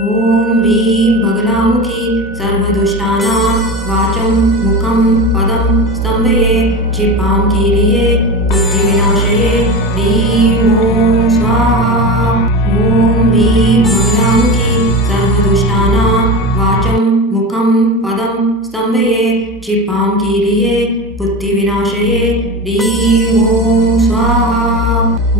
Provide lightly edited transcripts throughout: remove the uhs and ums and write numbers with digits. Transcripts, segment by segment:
ॐ ह्रीं बगलामुखी सर्वदुष्टानां वाचं मुखं पदं स्तम्भये क्षिपां कीर्ये बुद्धिविनाशये ह्रीं ॐ स्वाहा। ॐ ह्रीं बगलामुखी सर्वदुष्टानां वाचं मुखं पदं स्तम्भये क्षिपां कीर्ये बुद्धिविनाशये ह्रीं ॐ स्वाहा।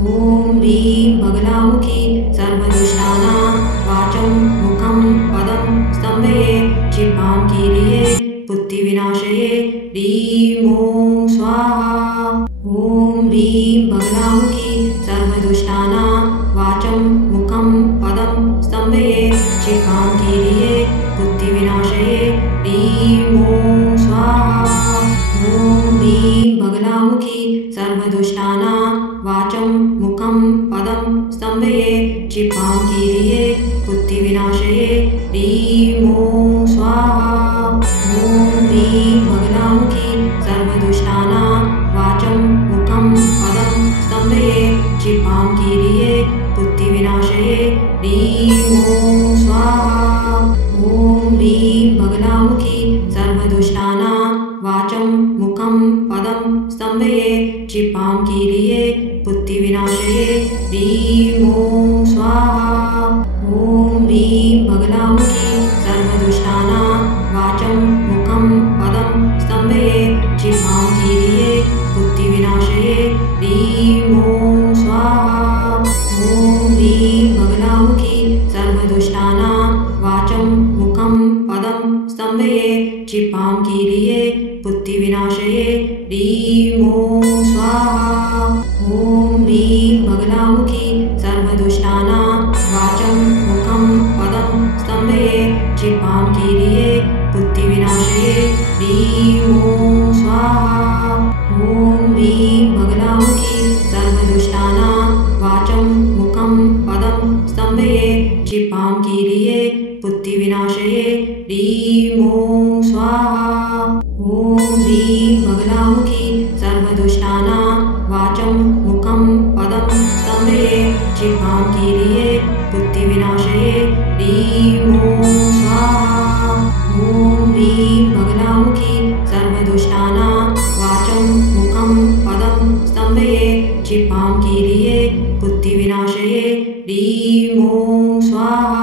ॐ ह्रीं बगलामुखी सर्वदुष्टानां वाचं मुखं पदं स्तम्भये क्षिपां कीर्ये बुद्धिविनाशये ह्रीं ॐ स्वाहा। ॐ ह्रीं बगलामुखी सर्वदुष्टानां वाचं मुखं पदं स्तम्भये क्षिपां कीर्ये बुद्धिविनाशये ह्रीं ॐ स्वाहा। ॐ ह्रीं बगलामुखी सर्वदुष्टानां वाचं मुखं पदं स्तम्भये क्षिपां कीर्ये बुद्धिविनाशये ह्रीं ॐ स्वाहा। ॐ ह्रीं बगलामुखी सर्वदुष्टानां वाचं मुखं पदं स्तम्भये क्षिपां कीर्ये बुद्धिविनाशये ह्रीं ॐ स्वाहा। ॐ ह्रीं बगलामुखी सर्वदुष्टानां वाचं मुखं पदं स्तम्भये क्षिपां कीर्ये बुद्धिविनाशये ह्रीं ॐ स्वाहा। ॐ ह्रीं बगलामुखी सर्वदुष्टानां वाचं मुखं पदं स्तम्भये क्षिपां कीर्ये बुद्धिविनाशये ह्रीं ॐ स्वाहा। ॐ ह्रीं बगलामुखी सर्वदुष्टानां वाचं मुखं पदं स्तम्भये क्षिपां कीर्ये बुद्धिविनाशये ह्रीं ॐ स्वाहा। ॐ ह्रीं बगलामुखी सर्वदुष्टानां वाचं मुखं पदं स्तम्भये क्षिपां कीर्ये बुद्धिविनाशये ह्रीं ॐ स्वाहा। ॐ ह्रीं बगलामुखी सर्वदुष्टानां वाचं मुखं पदं स्तम्भये क्षिपां कीर्ये बुद्धिविनाशये ह्रीं ॐ स्वाहा। ॐ ह्रीं बगलामुखी सर्वदुष्टानां वाचं मुखं पदं स्तम्भये क्षिपां कीर्ये बुद्धिविनाशये ह्रीं ॐ स्वाहा। ॐ ह्रीं बगलामुखी सर्वदुष्टानां वाचं मुखं पदं स्तम्भये क्षिपां कीर्ये बुद्धिविनाशये ह्रीं ॐ स्वाहा।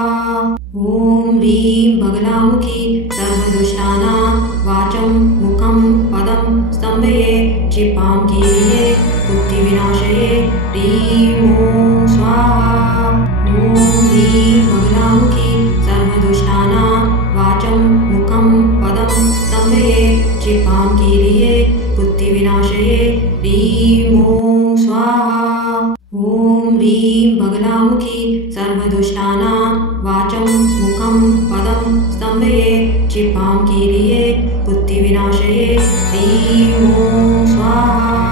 ॐ ह्रीं बगलामुखी सर्वदुष्टानां वाचं मुखं पदं स्तम्भये क्षिपां कीर्ये बुद्धिविनाशये ह्रीं ॐ स्वाहा। ॐ ह्रीं बगलामुखी सर्वदुष्टानां वाचं मुखं पदं स्तम्भये क्षिपां कीर्ये बुद्धिविनाशये ह्रीं ॐ स्वाहा। ॐ ह्रीं बगलामुखी सर्वदुष्टानां वाचं मुखं पदं स्तम्भये क्षिपां कीर्ये बुद्धिविनाशये ह्रीं ॐ स्वाहा।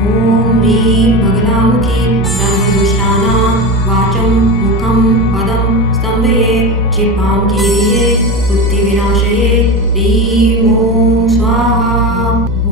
ॐ ह्रीं बगलामुखी सर्वदुष्टानां वाचं मुखं पदं स्तम्भये क्षिपां कीर्ये बुद्धिविनाशये ह्रीं ॐ स्वाहा।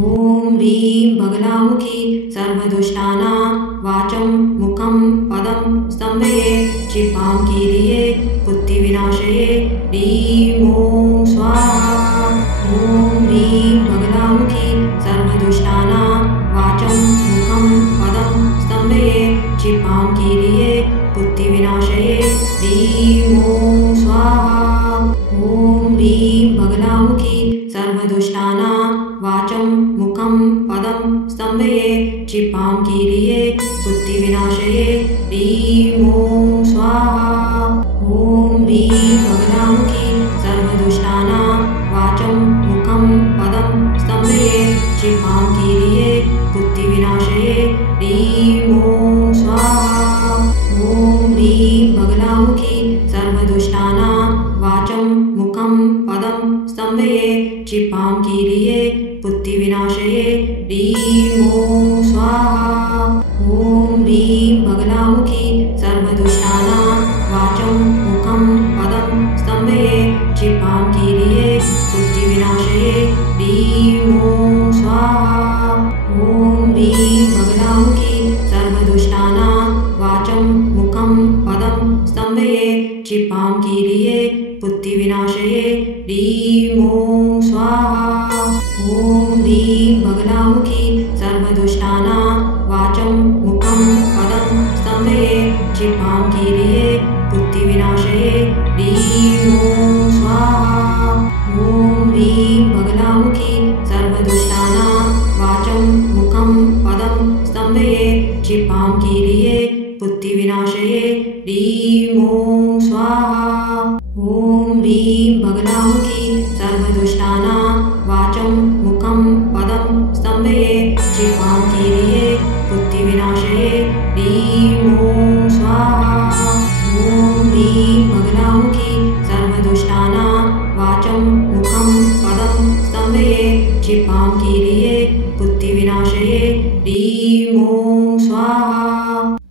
ॐ ह्रीं बगलामुखी सर्वदुष्टानां वाचं मुखं पदं स्तम्भये क्षिपां कीर्ये बुद्धिविनाशये ह्रीं ॐ स्वाहा। ॐ ह्रीं बगलामुखी सर्वदुष्टानां वाचं मुखं पदं स्तम्भये क्षिपां कीर्ये बुद्धिविनाशये ह्रीं ॐ स्वाहा। ॐ ह्रीं बगलामुखी सर्वदुष्टानां वाचं मुखं पदं स्तम्भये क्षिपां कीर्ये बुद्धिविनाशये ह्रीं ॐ स्वाहा। ॐ ह्रीं बगलामुखी सर्वदुष्टानां वाचं मुखं पदं स्तम्भये क्षिपां कीर्ये बुद्धिविनाशये ह्रीं ॐ स्वाहा। ॐ ह्रीं बगलामुखी सर्वदुष्टानां वाचं मुखं पदं स्तम्भये क्षिपां कीर्ये बुद्धिविनाशये ह्रीं ॐ स्वाहा। ॐ ह्रीं बगलामुखी सर्वदुष्टानां वाचं मुखं पदं स्तम्भये क्षिपां कीर्ये बुद्धिविनाशये ह्रीं ॐ स्वाहा। ॐ ह्रीं बगलामुखी सर्वदुष्टानां वाचं मुखं पदं स्तम्भये क्षिपां कीर्ये बुद्धिविनाशये ह्रीं ॐ स्वाहा। ॐ ह्रीं बगलामुखी सर्वदुष्टानां वाचं मुखं पदं स्तम्भये क्षिपां कीर्ये बुद्धिविनाशये ह्रीं ॐ स्वाहा। ॐ ह्रीं बगलामुखी सर्वदुष्टानां वाचं मुखं पदं स्तम्भये क्षिपां कीर्ये बुद्धिविनाशये ह्रीं ॐ स्वाहा। ॐ ह्रीं बगलामुखी सर्वदुष्टानां वाचं मुखं पदं स्तम्भये क्षिपां कीर्ये बुद्धिविनाशये ह्रीं ॐ स्वाहा। ॐ ह्रीं बगलामुखी सर्वदुष्टानां वाचं मुखं पदं स्तम्भये क्षिपां कीर्ये बुद्धिविनाशये ह्रीं ॐ स्वाहा।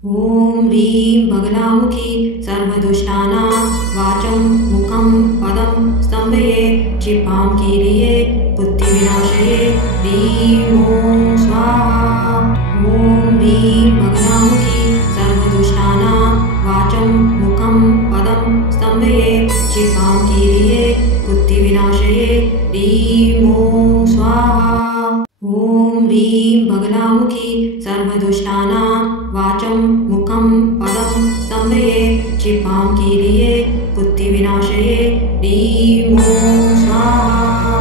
ॐ ह्रीं बगलामुखी सर्वदुष्टानां वाचं मुखं पदं स्तम्भये क्षिपां कीर्ये बुद्धिविनाशये ह्रीं ॐ स्वाहा। ॐ ह्रीं बगलामुखी सर्वदुष्टानां वाचं मुखं पदं स्तम्भये क्षिपां कीर्ये बुद्धिविनाशये ह्रीं ॐ स्वाहा। ॐ ह्रीं बगलामुखी सर्वदुष्टानां वाचं मुखं पदं स्तम्भये क्षिपां कीर्ये बुद्धिविनाशये ह्रीं ॐ स्वाहा।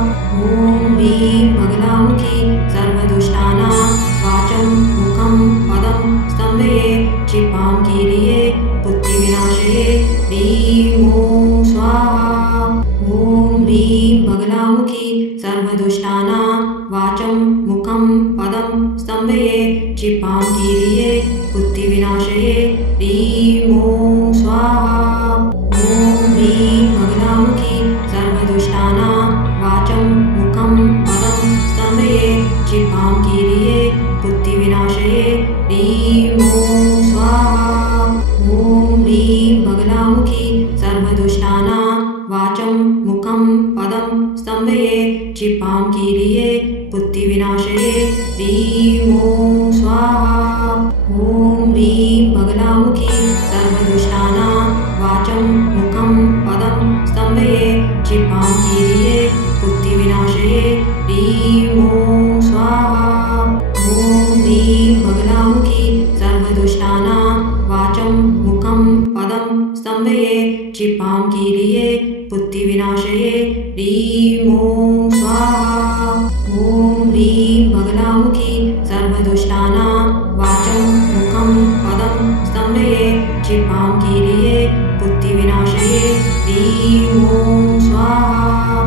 ॐ ह्रीं बगलामुखी सर्वदुष्टानां वाचं मुखं पदं स्तम्भये क्षिपां कीर्ये बुद्धिविनाशये ह्रीं ॐ स्वाहा। ॐ ह्रीं बगलामुखी सर्वदुष्टानां वाचं मुखं पदं स्तम्भये क्षिपां कीर्ये बुद्धिविनाशये ह्रीं ॐ स्वाहा। ॐ ह्रीं बगलामुखी सर्वदुष्टानां वाचं मुखं पदं स्तम्भये क्षिपां कीर्ये बुद्धिविनाशये ह्रीं ॐ स्वाहा। ॐ ह्रीं बगलामुखी सर्वदुष्टानां वाचं मुखं पदं स्तम्भये क्षिपां कीर्ये बुद्धिविनाशये ह्रीं ॐ स्वाहा। ॐ ह्रीं बगलामुखी सर्वदुष्टानां वाचं मुखं पदं स्तम्भये क्षिपां कीर्ये बुद्धिविनाशये ह्रीं ॐ स्वाहा। ॐ ह्रीं बगलामुखी सर्वदुष्टानां वाचं मुखं पदं स्तम्भये क्षिपां कीर्ये बुद्धिविनाशये ह्रीं ॐ स्वाहा। ॐ ह्रीं बगलामुखी सर्वदुष्टानां वाचं मुखं पदं स्तम्भये क्षिपां कीर्ये बुद्धिविनाशये ह्रीं ॐ स्वाहा।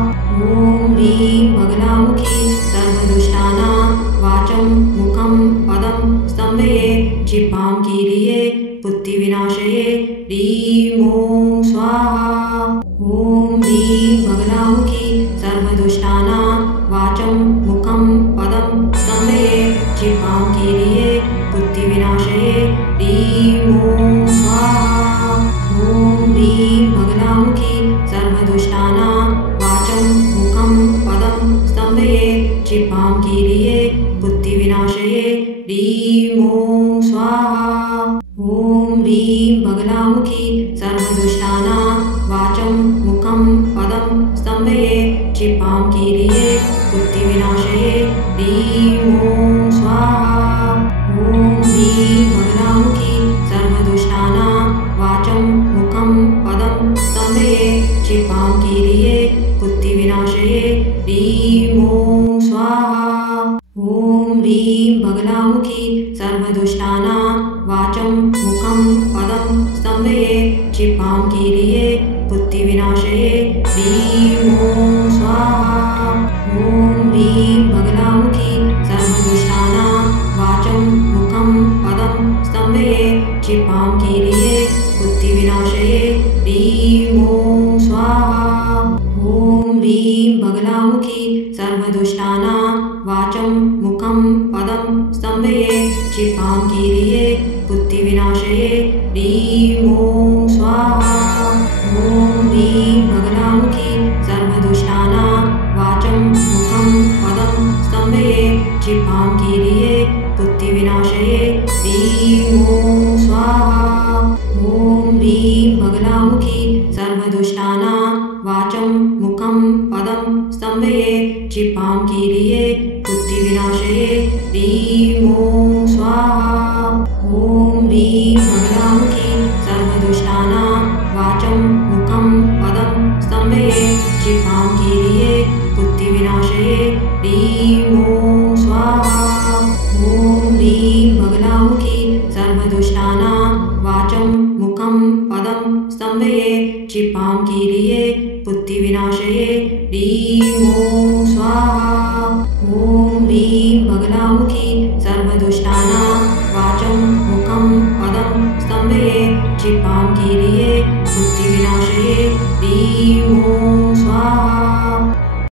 ॐ ह्रीं बगलामुखी सर्वदुष्टानां वाचं मुखं पदं स्तम्भये क्षिपां कीर्ये बुद्धिविनाशये ह्रीं ॐ स्वाहा। ॐ ह्रीं बगलामुखी सर्वदुष्टानां वाचं मुखं पदं स्तम्भये क्षिपां कीर्ये बुद्धिविनाशये ह्रीं ॐ स्वाहा। ॐ ह्रीं बगलामुखी सर्वदुष्टानां वाचं मुखं पदं स्तम्भये क्षिपां कीर्ये बुद्धिविनाशये ह्रीं ॐ स्वाहा। ॐ ह्रीं बगलामुखी सर्वदुष्टानां वाचं मुखं पदं स्तम्भये क्षिपां कीर्ये बुद्धिविनाशये ह्रीं ॐ स्वाहा। ॐ ह्रीं बगलामुखी सर्वदुष्टानां वाचं मुखं पदं स्तम्भये क्षिपां कीर्ये बुद्धिविनाशये ह्रीं ॐ स्वाहा। ॐ ह्रीं बगलामुखी सर्वदुष्टानां वाचं मुखं पदं स्तम्भये क्षिपां कीर्ये बुद्धिविनाशये ह्रीं ॐ स्वाहा। ॐ ह्रीं बगलामुखी सर्वदुष्टानां वाचं मुखं पदं स्तम्भये क्षिपां कीर्ये बुद्धिविनाशये ह्रीं ॐ स्वाहा। ॐ ह्रीं बगलामुखी सर्वदुष्टानां वाचं मुखं पदं स्तम्भये क्षिपां कीर्ये बुद्धिविनाशये ह्रीं ॐ स्वाहा। ॐ ह्रीं बगलामुखी सर्वदुष्टानां वाचं मुखं पदं स्तम्भये क्षिपां कीर्ये बुद्धिविनाशये ह्रीं ॐ स्वाहा। ॐ ह्रीं बगलामुखी सर्वदुष्टानां वाचं मुखं पदं स्तम्भये क्षिपां कीलये बुद्धिविनाशये ह्रीं ॐ स्वाहा। ॐ ह्रीं बगलामुखी सर्वदुष्टानां वाचं मुखं पदं स्तम्भये क्षिपां कीलये बुद्धिविनाशये ह्रीं ॐ स्वाहा। ॐ ह्रीं बगलामुखी सर्वदुष्टानां वाचं मुखं पदं स्तम्भये क्षिपां कीलये बुद्धिविनाशये ह्रीं ॐ स्वाहा। ॐ ह्रीं बगलामुखी